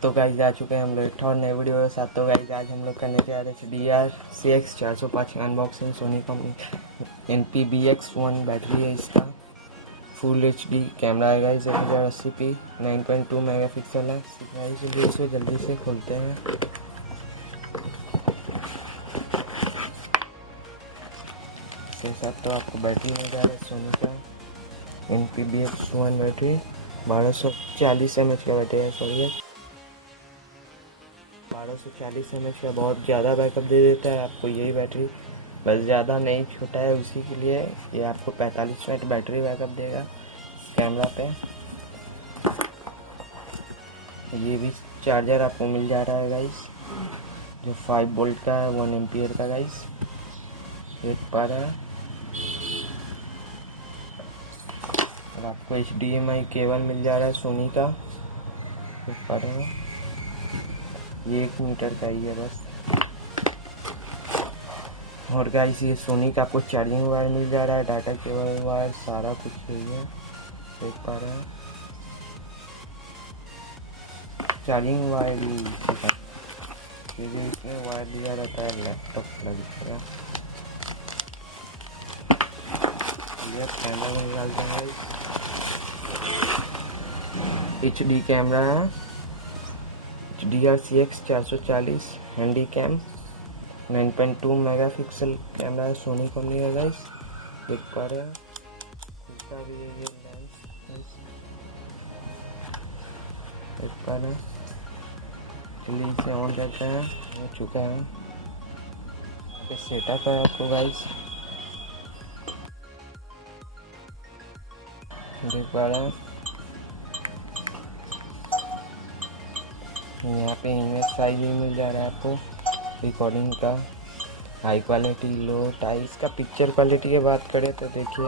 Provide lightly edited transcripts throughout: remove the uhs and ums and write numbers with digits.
तो गाइस आ चुके हैं हम लोग एक और नए वीडियो के साथ। तो गाइस आज हम लोग करने जा रहे हैं HDR-CX405 unboxing. Sony company NP-BX1 battery है इसका। फुल HD कैमरा है गाइस, 1080p 9.2 मेगापिक्सल है। इसलिए इसे जल्दी से खोलते हैं। इसके साथ तो आपको बैटरी मिल जा रहा है सोनी का NP-BX1 बैटरी 1240 mAh का बैटरी है। सॉरी 1240 mAh का बहुत ज़्यादा बैकअप दे देता है आपको यही बैटरी, बस ज़्यादा नहीं, छोटा है उसी के लिए ये आपको 45 मिनट बैटरी बैकअप देगा कैमरा पे। ये भी चार्जर आपको मिल जा रहा है गाइस, जो 5 वोल्ट का है, 1 एम्पियर का गाइस, देख पा रहे हैं। और आपको HDMI केबल मिल जा रहा है सोनी का, देख पा रहे हैं। ये 1 मीटर का ही है बस। और गाइस ये सोनी का आपको चार्जिंग वायर मिल जा रहा है, डाटा केबल वायर, सारा कुछ यही है, देख पा रहे हैं। चार्जिंग वायर भी इसमें वायर दिया रहता है, लैपटॉप लगेगा। ये कैमरा निकालते हैं, HD कैमरा है, HDR-CX440 हैंडीकैम 9.2 मेगापिक्सल कैमरा है, सोनी कंपनी का गाइस, देख पा रहे हैं। इसका भी ये लेंस देख पा रहे हैं। चलिए इसे ऑन करते हैं, हो चुका है। ये सेटअप है आपको गाइस, देख पा रहे हैं। यहाँ पे इमेज साइज भी मिल जा रहा है आपको, रिकॉर्डिंग का, हाई क्वालिटी, लो, टाइल्स का। पिक्चर क्वालिटी की बात करें तो देखिए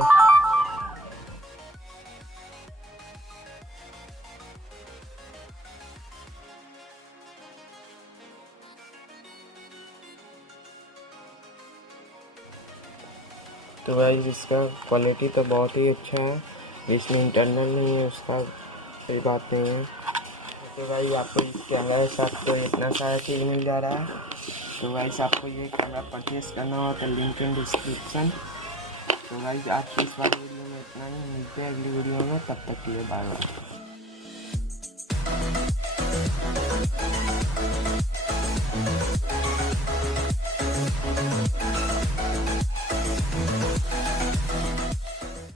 तो भाई इसका क्वालिटी तो बहुत ही अच्छा है, इसमें इंटरनल नहीं है, उसका कोई बात नहीं है। तो भाई आपको इस कैमरा के साथ तो इतना सारा चीज़ मिल जा रहा है। तो गाइस आपको ये कैमरा परचेस करना हो तो लिंक इन डिस्क्रिप्शन। तो गाइस आज की इस वाली वीडियो में इतना ही, मिलते हैं अगली वीडियो में, तब तक के लिए बाय बाय।